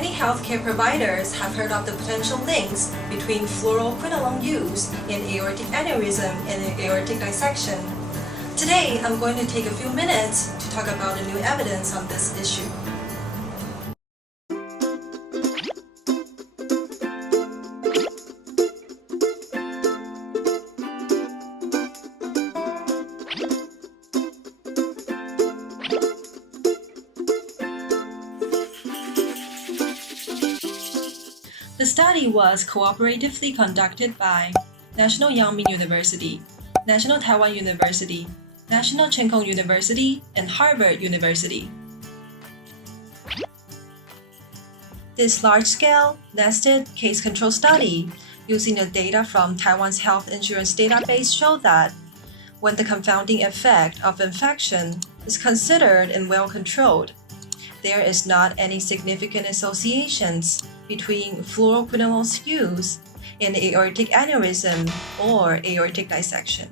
Many healthcare providers have heard of the potential links between fluoroquinolone use in aortic aneurysm and aortic dissection. Today, I'm going to take a few minutes to talk about the new evidence on this issue. The study was cooperatively conducted by National Yang-Ming University, National Taiwan University, National Cheng University, and Harvard University. This large-scale, nested case control study using the data from Taiwan's health insurance database showed that when the confounding effect of infection is considered and well controlled, there is not any significant associations between fluoroquinolones use in aortic aneurysm or aortic dissection.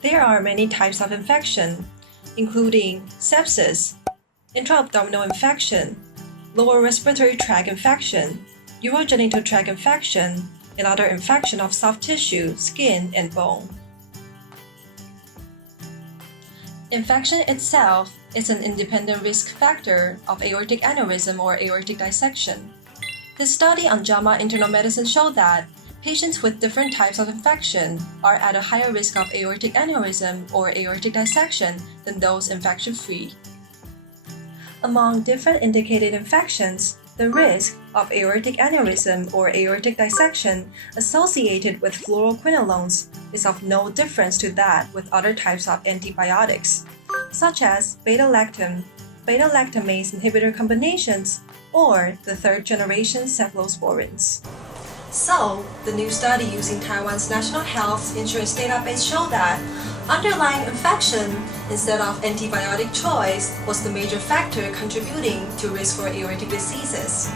There are many types of infection, including sepsis, intra-abdominal infection, lower respiratory tract infection, urogenital tract infection, and other infection of soft tissue, skin, and bone. Infection itself is an independent risk factor of aortic aneurysm or aortic dissection. This study on JAMA internal medicine showed that patients with different types of infection are at a higher risk of aortic aneurysm or aortic dissection than those infection-free. Among different indicated infections, the risk of aortic aneurysm or aortic dissection associated with fluoroquinolones is of no difference to that with other types of antibiotics, such as beta-lactam, beta-lactamase inhibitor combinations, or the third-generation cephalosporins. So, the new study using Taiwan's National Health Insurance Database showed that underlying infection instead of antibiotic choice was the major factor contributing to risk for aortic diseases.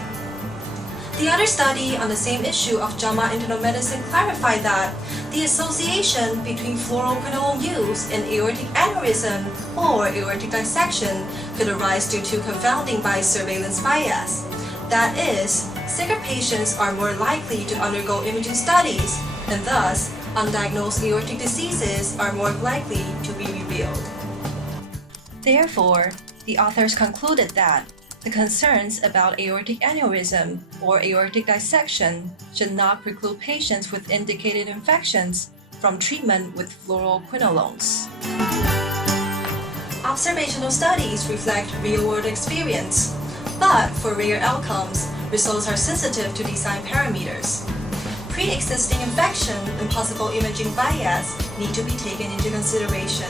The other study on the same issue of JAMA internal medicine clarified that the association between fluoroquinolone use and aortic aneurysm or aortic dissection could arise due to confounding by surveillance bias. That is, sicker patients are more likely to undergo imaging studies, and thus, undiagnosed aortic diseases are more likely to be revealed. Therefore, the authors concluded that the concerns about aortic aneurysm or aortic dissection should not preclude patients with indicated infections from treatment with fluoroquinolones. Observational studies reflect real-world experience, but for rare outcomes, results are sensitive to design parameters. Pre-existing infection and possible imaging bias need to be taken into consideration.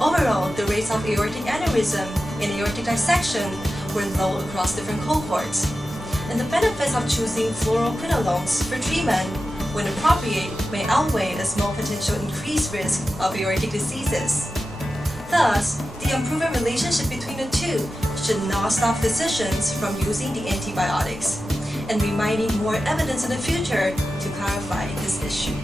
Overall, the rates of aortic aneurysm and aortic dissection were low across different cohorts, and the benefits of choosing fluoroquinolones for treatment, when appropriate, may outweigh a small potential increased risk of aortic diseases. Thus, the unproven relationship between the two should not stop physicians from using the antibiotics, and we might need more evidence in the future to clarify this issue.